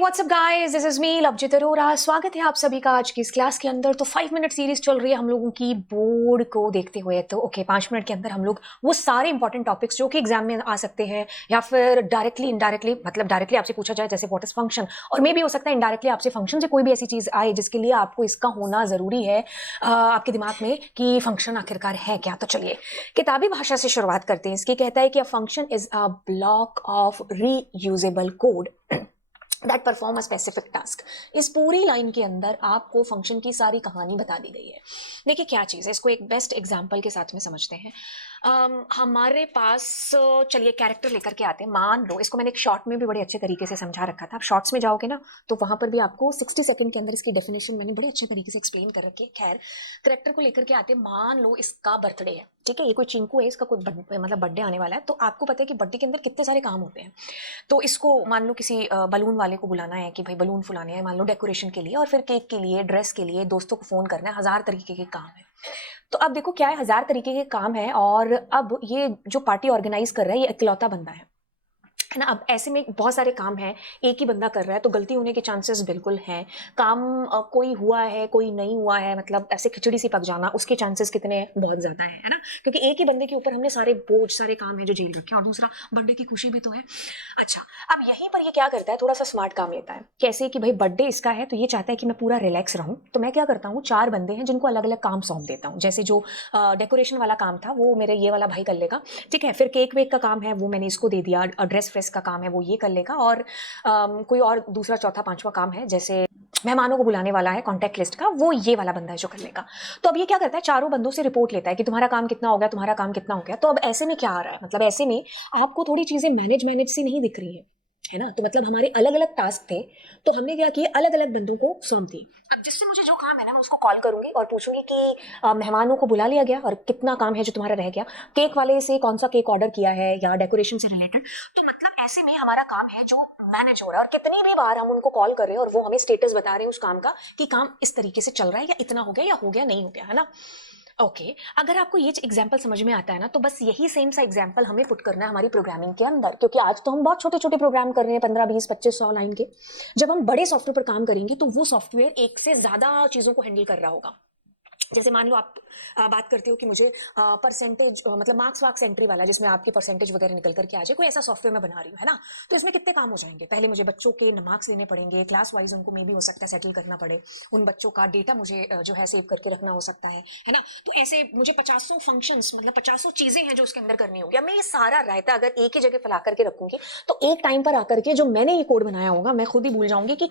WhatsApp guys, this is me Lovejeet Arora. स्वागत है आप सभी का आज की इस क्लास के अंदर। तो 5 मिनट सीरीज चल रही है हम लोगों की बोर्ड को देखते हुए। तो ओके 5 मिनट के अंदर हम लोग वो सारे इंपॉर्टेंट टॉपिक्स जो कि एग्जाम में आ सकते हैं या फिर डायरेक्टली इनडायरेक्टली, मतलब डायरेक्टली आपसे पूछा जाए जैसे व्हाट इज फंक्शन, और मे भी हो सकता है इनडायरेक्टली आपसे फंक्शन से कोई भी ऐसी चीज आए जिसके लिए आपको इसका होना जरूरी है आपके दिमाग में कि फंक्शन आखिरकार है क्या। तो चलिए किताबी भाषा से शुरुआत करते हैं। इसकी कहता है कि अ function is a block of reusable code that perform a specific task. इस पूरी लाइन के अंदर आपको फंक्शन की सारी कहानी बता दी गई है। देखिए क्या चीज़ है, इसको एक बेस्ट एग्जांपल के साथ में समझते हैं। हमारे पास चलिए कैरेक्टर लेकर के आते हैं। मान लो, इसको मैंने एक शॉर्ट में भी बड़े अच्छे तरीके से समझा रखा था। आप शॉर्ट्स में जाओगे ना तो वहां पर भी आपको 60 सेकंड के अंदर इसकी डेफिनेशन मैंने बड़े अच्छे तरीके से एक्सप्लेन कर रखी है। खैर, कैरेक्टर को लेकर के आते हैं। मान लो इसका बर्थडे है, ठीक है, ये कोई चिंकू है, इसका कोई मतलब बर्थडे आने वाला है। तो आपको पता है कि बर्थडे के अंदर कितने सारे काम होते हैं। तो इसको मान लो किसी बलून वाले को बुलाना है कि भाई बलून फुलाने हैं, मान लो डेकोरेशन के लिए, और फिर केक के लिए, ड्रेस के लिए, दोस्तों को फोन करना है, 1000 तरीके के काम है। तो अब देखो क्या है, 1000 तरीके के काम है, और अब ये जो पार्टी ऑर्गेनाइज कर रहा है ये इकलौता बंदा है ना। अब ऐसे में बहुत सारे काम हैं, एक ही बंदा कर रहा है, तो गलती होने के चांसेस बिल्कुल हैं। काम कोई हुआ है कोई नहीं हुआ है, मतलब ऐसे खिचड़ी सी पक जाना, उसके चांसेस कितने हैं, बहुत ज्यादा है ना। क्योंकि एक ही बंदे के ऊपर हमने सारे बोझ, सारे काम है जो झेल रखे हैं, और दूसरा बर्थडे की खुशी भी तो है। अच्छा, अब यहीं पर ये क्या करता है, थोड़ा सा स्मार्ट काम लेता है। कैसे कि भाई बर्थडे इसका है तो ये चाहता है कि मैं पूरा रिलैक्स रहूं, तो मैं क्या करता हूँ, 4 बंदे हैं जिनको अलग अलग काम सौंप देता हूँ। जैसे जो डेकोरेशन वाला काम था वो मेरे ये वाला भाई कर लेगा, ठीक है। फिर केक वेक का काम है वो मैंने इसको दे दिया, ड्रेस फ्रेस का काम है वो ये कर लेगा, और कोई और दूसरा चौथा पांचवा काम है जैसे मेहमानों को बुलाने वाला है, कॉन्टैक्ट लिस्ट का, वो ये वाला बंदा है जो कर लेगा। तो अब ये क्या करता है, चारों बंदों से रिपोर्ट लेता है कि तुम्हारा काम कितना हो गया, तुम्हारा काम कितना हो गया। तो अब ऐसे में क्या आ रहा है, मतलब ऐसे में आपको थोड़ी चीजें मैनेज सी नहीं दिख रही है ना। तो मतलब हमारे अलग अलग टास्क थे, तो हमने क्या किया, अलग अलग बंदों को सौंप दिए। अब जिससे मुझे जो काम है ना, मैं उसको कॉल करूंगी और पूछूंगी कि मेहमानों को बुला लिया गया और कितना काम है जो तुम्हारा रह गया, केक वाले से कौन सा केक ऑर्डर किया है, या डेकोरेशन से रिलेटेड। तो मतलब ऐसे में हमारा काम है जो मैनेज हो रहा है, और कितनी भी बार हम उनको कॉल कर रहे हैं और वो हमें स्टेटस बता रहे हैं उस काम का कि काम इस तरीके से चल रहा है, या इतना हो गया, या हो गया नहीं हो गया, है ना। ओके अगर आपको ये एग्जाम्पल समझ में आता है ना, तो बस यही सेम सा एग्जाम्पल हमें पुट करना है हमारी प्रोग्रामिंग के अंदर। क्योंकि आज तो हम बहुत छोटे छोटे प्रोग्राम कर रहे हैं, 15 20 25 100 लाइन के। जब हम बड़े सॉफ्टवेयर पर काम करेंगे तो वो सॉफ्टवेयर एक से ज्यादा चीजों को हैंडल कर रहा होगा। जैसे मान लो आप बात करते हो कि मुझे परसेंटेज, मतलब मार्क्स वार्क्स एंट्री वाला, जिसमें आपकी परसेंटेज वगैरह निकल करके आ जाए, कोई ऐसा सॉफ्टवेयर मैं बना रही हूँ, है ना। तो इसमें कितने काम हो जाएंगे। पहले मुझे बच्चों के मार्क्स लेने पड़ेंगे, क्लास वाइज उनको मे भी हो सकता है सेटल करना पड़े, उन बच्चों का डेटा मुझे जो है सेव करके रखना हो सकता है ना। तो ऐसे मुझे 50 फंक्शंस, मतलब 50 चीजें हैं जो उसके अंदर करनी होगी। अब मैं ये सारा रायता अगर एक ही जगह फैला करके रखूंगी तो एक टाइम पर आकर के जो मैंने ये कोड बनाया होगा, मैं खुद ही भूल जाऊंगी कि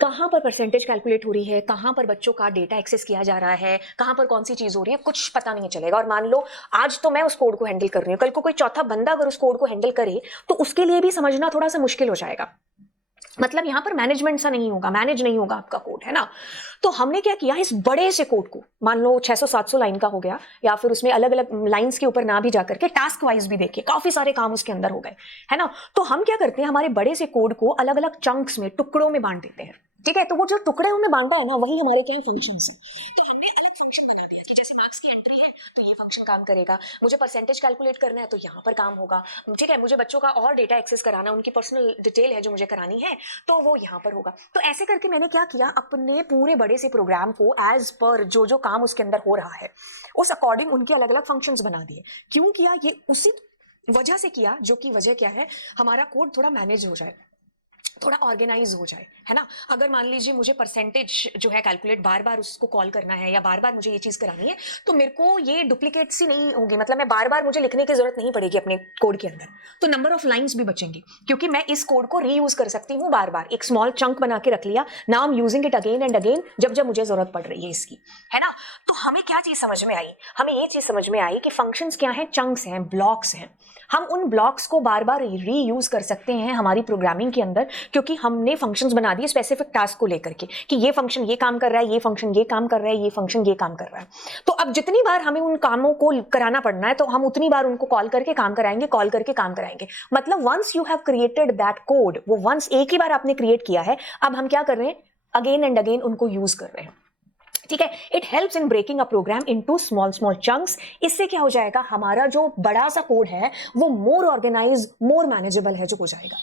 कहाँ पर परसेंटेज कैलकुलेट हो रही है, कहाँ पर बच्चों का डेटा एक्सेस किया जा रहा है, कहाँ पर कौन सी चीज हो रही है, कुछ पता नहीं चलेगा। और मान लो आज तो मैं उस कोड को हैंडल कर रही हूँ, कल को कोई चौथा बंदा अगर उस कोड को हैंडल करे तो उसके लिए भी समझना थोड़ा सा मुश्किल हो जाएगा। मतलब यहां पर मैनेजमेंट सा नहीं होगा, मैनेज नहीं होगा आपका कोड, है ना। तो हमने क्या किया, इस बड़े से कोड को, मान लो 600-700 लाइन का हो गया, या फिर उसमें अलग अलग लाइंस के ऊपर ना भी जाकर के टास्क वाइज भी देखिए काफी सारे काम उसके अंदर हो गए, है ना। तो हम क्या करते हैं, हमारे बड़े से कोड को अलग अलग चंक्स में, टुकड़ों में बांट देते हैं, ठीक है। तो वो जो टुकड़ों में बांटा है ना, वही हमारे क्या फंक्शन है। फंक्शन काम करेगा, मुझे परसेंटेज कैलकुलेट करना है तो यहाँ पर काम होगा, ठीक है। मुझे बच्चों का और डेटा एक्सेस कराना, उनकी पर्सनल डिटेल है जो मुझे करानी है, तो वो यहाँ पर होगा। तो ऐसे करके मैंने क्या किया, अपने पूरे बड़े से प्रोग्राम को एज पर जो जो काम उसके अंदर हो रहा है उस अकॉर्डिंग उनके अलग अलग फंक्शंस बना दिए। क्यों किया, ये उसी वजह से किया, जो कि वजह क्या है, हमारा कोड थोड़ा मैनेज हो जाए, थोड़ा ऑर्गेनाइज हो जाए, है ना। अगर मान लीजिए मुझे परसेंटेज जो है कैलकुलेट बार बार उसको कॉल करना है, या बार बार मुझे ये चीज करानी है, तो मेरे को ये डुप्लीकेट सी नहीं होगी, मतलब मैं बार बार मुझे लिखने की जरूरत नहीं पड़ेगी अपने कोड के अंदर। तो नंबर ऑफ लाइंस भी बचेंगी, क्योंकि मैं इस कोड को रीयूज कर सकती हूँ बार बार। एक स्मॉल चंक बना के रख लिया, now I am using it again and again जब जब मुझे जरूरत पड़ रही है इसकी, है ना। तो हमें क्या चीज समझ में आई, हमें ये चीज समझ में आई कि फंक्शंस क्या है, चंक्स हैं, ब्लॉक्स हैं। हम उन ब्लॉक्स को बार बार रीयूज कर सकते हैं हमारी प्रोग्रामिंग के अंदर, क्योंकि हमने फंक्शंस बना दिए स्पेसिफिक टास्क को लेकर के कि ये फंक्शन ये काम कर रहा है, ये फंक्शन ये काम कर रहा है, ये फंक्शन ये काम कर रहा है। तो अब जितनी बार हमें उन कामों को कराना पड़ना है, तो हम उतनी बार उनको कॉल करके काम कराएंगे, कॉल करके काम कराएंगे। मतलब once you have created that code, वो वंस एक ही बार आपने क्रिएट किया है, अब हम क्या कर रहे हैं, अगेन एंड अगेन उनको यूज कर रहे हैं, ठीक है। It helps in breaking a program into small small chunks. इससे क्या हो जाएगा, हमारा जो बड़ा सा कोड है वो मोर ऑर्गेनाइज, मोर मैनेजेबल है जो हो जाएगा।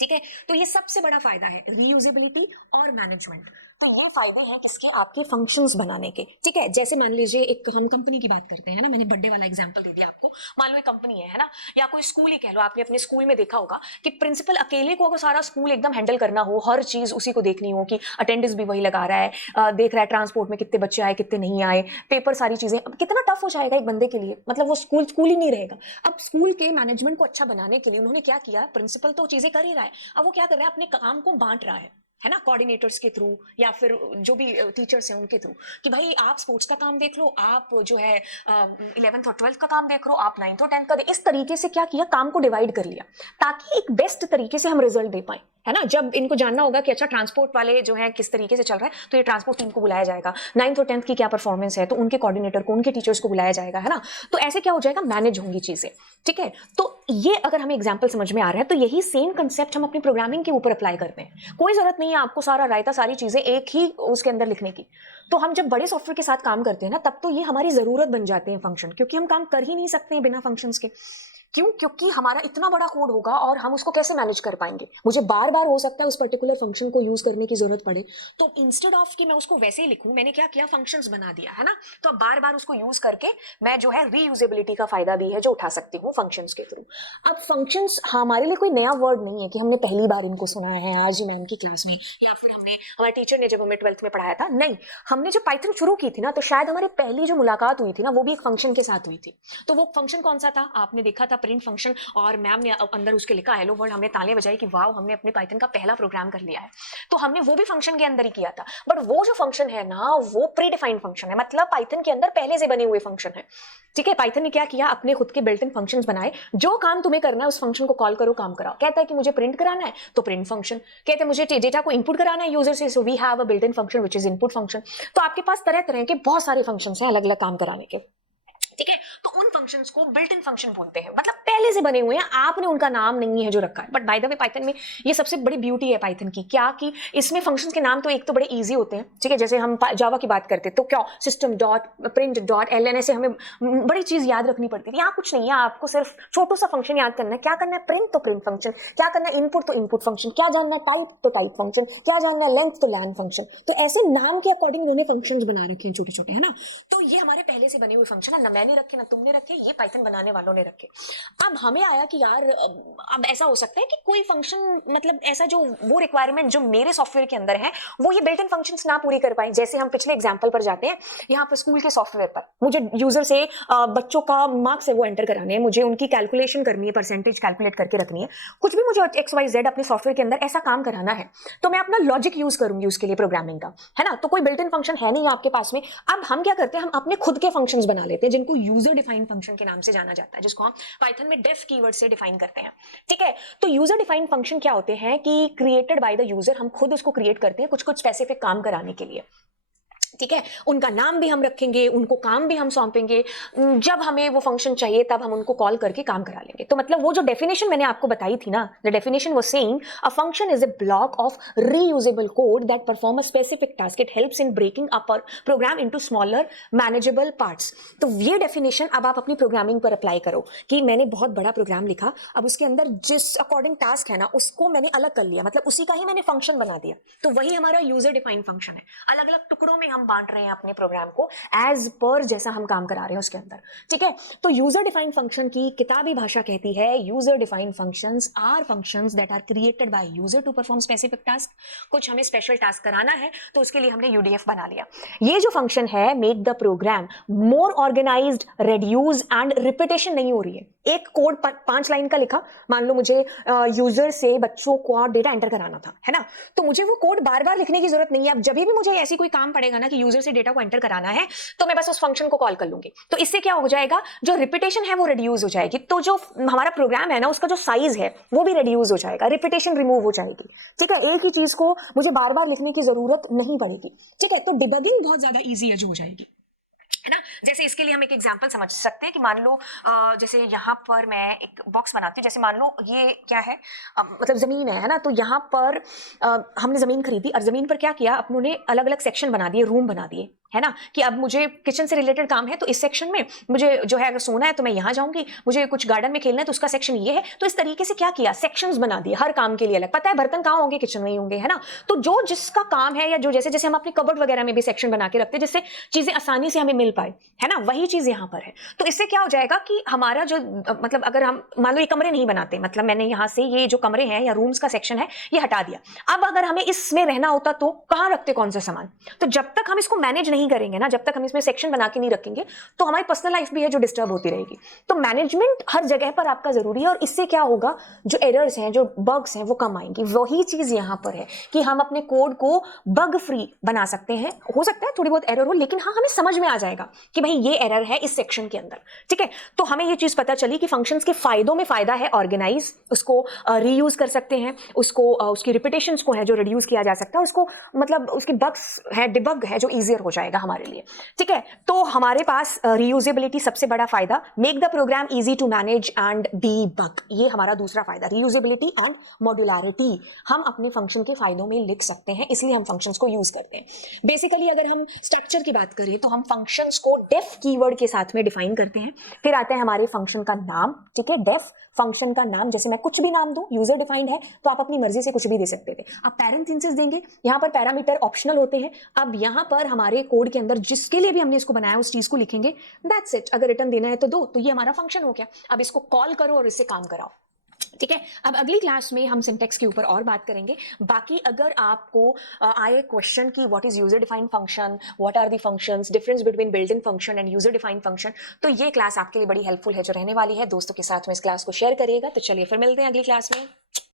ठीक है, तो ये सबसे बड़ा फायदा है रीयूजेबिलिटी और मैनेजमेंट। तो ये फायदे हैं किसके, आपके फंक्शंस बनाने के। ठीक है, जैसे मान लीजिए एक हम कंपनी की बात करते हैं ना, मैंने बर्थडे वाला एग्जांपल दे दिया आपको। मान लो एक कंपनी है ना, या कोई स्कूल ही कह लो, आपने अपने स्कूल में देखा होगा कि प्रिंसिपल अकेले को अगर सारा स्कूल एकदम हैंडल करना हो, हर चीज उसी को देखनी हो कि अटेंडेंस भी वही लगा रहा है, देख रहा है ट्रांसपोर्ट में कितने बच्चे आए कितने नहीं आए, पेपर सारी चीजें, अब कितना टफ हो जाएगा एक बंदे के लिए। मतलब वो स्कूल स्कूल ही नहीं रहेगा। अब स्कूल के मैनेजमेंट को अच्छा बनाने के लिए उन्होंने क्या किया, प्रिंसिपल तो चीजें कर ही रहा है, अब वो क्या कर रहा है, अपने काम को बांट रहा है ना, कोऑर्डिनेटर्स के थ्रू या फिर जो भी टीचर्स हैं उनके थ्रू, कि भाई आप स्पोर्ट्स का काम देख लो, आप जो है 11th और 12th का काम देख लो, आप 9th और 10th का इस तरीके से क्या किया, काम को डिवाइड कर लिया ताकि एक बेस्ट तरीके से हम रिजल्ट दे पाए, है ना। जब इनको जानना होगा कि अच्छा ट्रांसपोर्ट वाले जो है किस तरीके से चल रहा है, तो ये ट्रांसपोर्ट टीम को बुलाया जाएगा, 9th और 10th की क्या परफॉर्मेंस है तो उनके कोऑर्डिनेटर को, उनके टीचर्स को बुलाया जाएगा, है ना। तो ऐसे क्या हो जाएगा, मैनेज होंगी चीजें। ठीक है, तो ये अगर हमें एग्जाम्पल समझ में आ रहा है तो यही सेम कंसेप्ट हम अपनी प्रोग्रामिंग के ऊपर अप्लाई करते हैं। कोई जरूरत नहीं है आपको सारा रायता सारी चीजें एक ही उसके अंदर लिखने की। तो हम जब बड़े सॉफ्टवेयर के साथ काम करते हैं ना, तब तो ये हमारी जरूरत बन जाते हैं फंक्शन, क्योंकि हम काम कर ही नहीं सकते हैं बिना फंक्शंस के। क्यों, क्योंकि हमारा इतना बड़ा कोड होगा और हम उसको कैसे मैनेज कर पाएंगे। मुझे बार बार हो सकता है उस पर्टिकुलर फंक्शन को यूज करने की जरूरत पड़े, तो इंस्टेड ऑफ कि मैं उसको वैसे ही लिखूं, मैंने क्या किया, फंक्शंस बना दिया, है ना। तो अब बार बार उसको यूज करके मैं जो है रीयूजेबिलिटी का फायदा भी है जो उठा सकती हूँ फंक्शंस के थ्रू। अब फंक्शंस हमारे लिए कोई नया वर्ड नहीं है कि हमने पहली बार इनको सुना है आज ही मैम की क्लास में, या फिर हमारे टीचर ने जब हमें 12th में पढ़ाया था। नहीं, हमने जब पाइथन शुरू की थी ना, तो शायद हमारी पहली जो मुलाकात हुई थी ना, वो भी एक फंक्शन के साथ हुई थी। तो वो फंक्शन कौन सा था, आपने देखा था प्रिंट फंक्शन, और मैम ने अंदर उसके लिखा हेलो वर्ल्ड, हमने तालियां बजाई कि वाओ हमने अपने पाइथन का पहला प्रोग्राम कर लिया है। तो हमने वो भी फंक्शन के अंदर ही किया था, बट वो जो फंक्शन है ना, वो प्री डिफाइंड फंक्शन है, मतलब पाइथन के अंदर पहले से बने हुए फंक्शन है। ठीक है, पाइथन ने क्या किया, अपने खुद के बिल्ट इन फंक्शंस बनाए, जो काम तुम्हें करना है उस फंक्शन को कॉल करो, काम कराओ। कहता है कि मुझे प्रिंट कराना है तो प्रिंट फंक्शन, कहते हैं मुझे डेटा को इनपुट कराना है यूजर से, so we have a built in function which is input function. तो आपके पास तरह तरह के बहुत सारे फंक्शंस हैं अलग अलग काम कराने के। ठीक है, तो उन फंक्शंस को बिल्ट इन फंक्शन बोलते हैं, मतलब पहले से बने हुए हैं, आपने उनका नाम नहीं है जो रखा है। But by the way Python में ये सबसे बड़ी ब्यूटी है पाइथन की, क्या कि इसमें फंक्शंस के नाम तो एक तो बड़े इजी होते हैं। ठीक है, जैसे हम जावा की बात करते तो क्या system dot print dot LN, ऐसे हमें बड़ी चीज याद रखनी पड़ती थी। यहाँ कुछ नहीं है, आपको सिर्फ छोटू सा फंक्शन याद करना है। क्या करना है, प्रिंट तो प्रिंट फंक्शन, क्या करना है इनपुट तो इनपुट फंक्शन, क्या जानना है टाइप तो टाइप फंक्शन, क्या जानना है लेंथ तो लैन फंक्शन। तो ऐसे नाम के अकॉर्डिंग उन्होंने फंक्शंस बना रखे हैं छोटे छोटे, है ना। तो ये हमारे पहले से बने हुए फंक्शन है, ना मैंने रखे ना तुमने रखे, ये पाइथन बनाने वालों ने रखे। अब हमें आया कि यार अब ऐसा हो सकता है कि कोई फंक्शन, मतलब ऐसा जो वो रिक्वायरमेंट जो मेरे सॉफ्टवेयर के अंदर है वो ये बिल्ट इन फंक्शंस ना पूरी कर पाए। जैसे हम पिछले एग्जांपल पर जाते हैं, यहाँ पर स्कूल के सॉफ्टवेयर पर मुझे यूजर से बच्चों का मार्क्स है वो एंटर कराने हैं, मुझे उनकी कैलकुलेशन करनी है, परसेंटेज कैलकुलेट करके रखनी है, कुछ भी मुझे XYZ अपने सॉफ्टवेयर के अंदर ऐसा काम कराना है, तो मैं अपना लॉजिक यूज करूंगी उसके लिए प्रोग्रामिंग का, है ना। तो कोई बिल्ट इन फंक्शन है नहीं आपके पास में। अब हम क्या करते हैं, हम अपने खुद के फंक्शंस बना लेते हैं जिनको यूजर डिफाइंड फंक्शन के नाम से जाना जाता है, जिसको हम पाइथन में डेफ कीवर्ड से डिफाइन करते हैं। ठीक है, तो यूजर डिफाइंड फंक्शन क्या होते हैं कि क्रिएटेड बाय द यूजर, हम खुद उसको क्रिएट करते हैं कुछ कुछ स्पेसिफिक काम कराने के लिए। ठीक है, उनका नाम भी हम रखेंगे, उनको काम भी हम सौंपेंगे, जब हमें वो फंक्शन चाहिए तब हम उनको कॉल करके काम करा लेंगे। तो मतलब वो जो डेफिनेशन मैंने आपको बताई थी ना, the definition was saying a function is a block of reusable code that perform a specific task, it helps in breaking up a program into smaller manageable parts. तो ये डेफिनेशन अब आप अपनी प्रोग्रामिंग पर अप्लाई करो कि मैंने बहुत बड़ा प्रोग्राम लिखा, अब उसके अंदर जिस अकॉर्डिंग टास्क है ना उसको मैंने अलग कर लिया, मतलब उसी का ही मैंने फंक्शन बना दिया। तो वही हमारा यूजर डिफाइंड फंक्शन है, अलग अलग टुकड़ों में हम बांट रहे हैं अपने प्रोग्राम को एज पर जैसा हम काम करा रहे हैं उसके अंदर। ठीक है, तो यूजर डिफाइंड फंक्शन की किताबी भाषा कहती है user defined functions are functions that are created by user to perform specific task. कुछ हमें स्पेशल टास्क कराना है तो उसके लिए हमने यूडीएफ बना लिया। ये जो फंक्शन है make the program more organised, reduce and repetition नहीं हो रही है। एक कोड 5 लाइन का लिखा, मान लो मुझे यूजर से बच्चों को डेटा एंटर कराना था, है ना, तो मुझे वो कोड बार बार लिखने की जरूरत नहीं है। अब जब भी मुझे ऐसी कोई काम पड़ेगा ना कि यूजर से डेटा को एंटर कराना है, तो मैं बस उस फंक्शन को कॉल कर लूंगी। तो इससे क्या हो जाएगा, जो रिपीटेशन है वो रिड्यूस हो जाएगी, तो जो हमारा प्रोग्राम है ना उसका जो साइज है वो भी रिड्यूस हो जाएगा, रिपीटेशन रिमूव हो जाएगी। ठीक है, एक ही चीज को मुझे बार बार लिखने की जरूरत नहीं पड़ेगी। ठीक है, तो डिबगिंग बहुत ज्यादा ईजी है जो हो जाएगी। है ना। जैसे इसके लिए हम एक एग्जांपल समझ सकते हैं कि मान लो जैसे यहाँ पर मैं एक बॉक्स बनाती हूँ, जैसे मान लो ये क्या है, मतलब जमीन है ना। तो यहाँ पर हमने जमीन खरीदी और जमीन पर क्या किया, अपनों ने अलग अलग सेक्शन बना दिए, रूम बना दिए, है ना। कि अब मुझे किचन से रिलेटेड काम है तो इस सेक्शन में मुझे जो है अगर सोना है तो मैं यहाँ जाऊंगी, मुझे कुछ गार्डन में खेलना है तो उसका सेक्शन ये है। तो इस तरीके से क्या किया, सेक्शंस बना दिए हर काम के लिए अलग। पता है बर्तन कहाँ होंगे, किचन में ही होंगे, है ना। तो जो जिसका काम है, या जो जैसे जैसे हम अपने कबर्ड वगैरह में भी सेक्शन बना के रखते हैं जिससे चीजें आसानी से हमें मिल पाए, है ना, वही चीज यहाँ पर है। तो इससे क्या हो जाएगा कि हमारा जो मतलब अगर हम मान लो ये कमरे नहीं बनाते, मतलब मैंने यहाँ से ये जो कमरे हैं या रूम्स का सेक्शन है ये हटा दिया, अब अगर हमें इसमें रहना होता तो कहाँ रखते कौन सा सामान। तो जब तक हम इसको मैनेज नहीं करेंगे ना, जब तक हम इसमें सेक्शन बना के नहीं रखेंगे, तो हमारी पर्सनल लाइफ भी है जो डिस्टर्ब होती रहेगी। तो मैनेजमेंट हर जगह पर आपका जरूरी है, और इससे क्या होगा, जो एरर्स हैं, जो बग्स हैं वो कम आएंगी। वही चीज यहाँ पर है कि हम अपने कोड को बग फ्री बना सकते हैं। हो सकता है थोड़ी बहुत एरर हो, लेकिन हाँ हमें समझ में आ जाएगा कि भाई ये एरर है इस सेक्शन के अंदर, ठीक है। तो हमें ये चीज पता चली कि फंक्शंस के फायदों में फायदा है ऑर्गेनाइज, उसको रीयूज कर सकते हैं, उसको उसकी रिपीटेशंस को है जो रिड्यूस किया जा सकता है, उसको मतलब उसके बग्स है, डिबग है जो इजियर हो जाएगा हमारे लिए, ठीक है। तो हमारे पास रीयूजेबिलिटी सबसे बड़ा फायदा, make the program easy to manage and debug, ये हमारा दूसरा फायदा, रीयूजेबिलिटी एंड मॉड्यूलरिटी। हम अपने फंक्शन के फायदों में लिख सकते हैं, इसलिए हम फंक्शंस को यूज करते हैं। बेसिकली अगर हम स्ट्रक्चर की बात करें तो हम फंक्शंस को डेफ कीवर्ड के साथ में डिफाइन करते हैं। फिर आता है हमारे फंक्शन का नाम, ठीक है, डेफ फंक्शन का नाम। जैसे मैं कुछ भी नाम दूं, यूजर डिफाइंड है तो आप अपनी मर्जी से कुछ भी दे सकते थे। आप पैरेंथेसिस देंगे, यहाँ पर पैरामीटर ऑप्शनल होते हैं। अब यहाँ पर हमारे कोड के अंदर जिसके लिए भी हमने इसको बनाया उस चीज को लिखेंगे, दैट्स इट। अगर रिटर्न देना है तो दो, तो ये हमारा फंक्शन हो गया। अब इसको कॉल करो और इससे काम कराओ, ठीक है। अब अगली क्लास में हम सिंटेक्स के ऊपर और बात करेंगे। बाकी अगर आपको आए क्वेश्चन की what is user defined function, what are the functions, difference between built in function and user defined function, तो ये क्लास आपके लिए बड़ी हेल्पफुल है जो रहने वाली है। दोस्तों के साथ में इस क्लास को शेयर करिएगा। तो चलिए फिर मिलते हैं अगली क्लास में।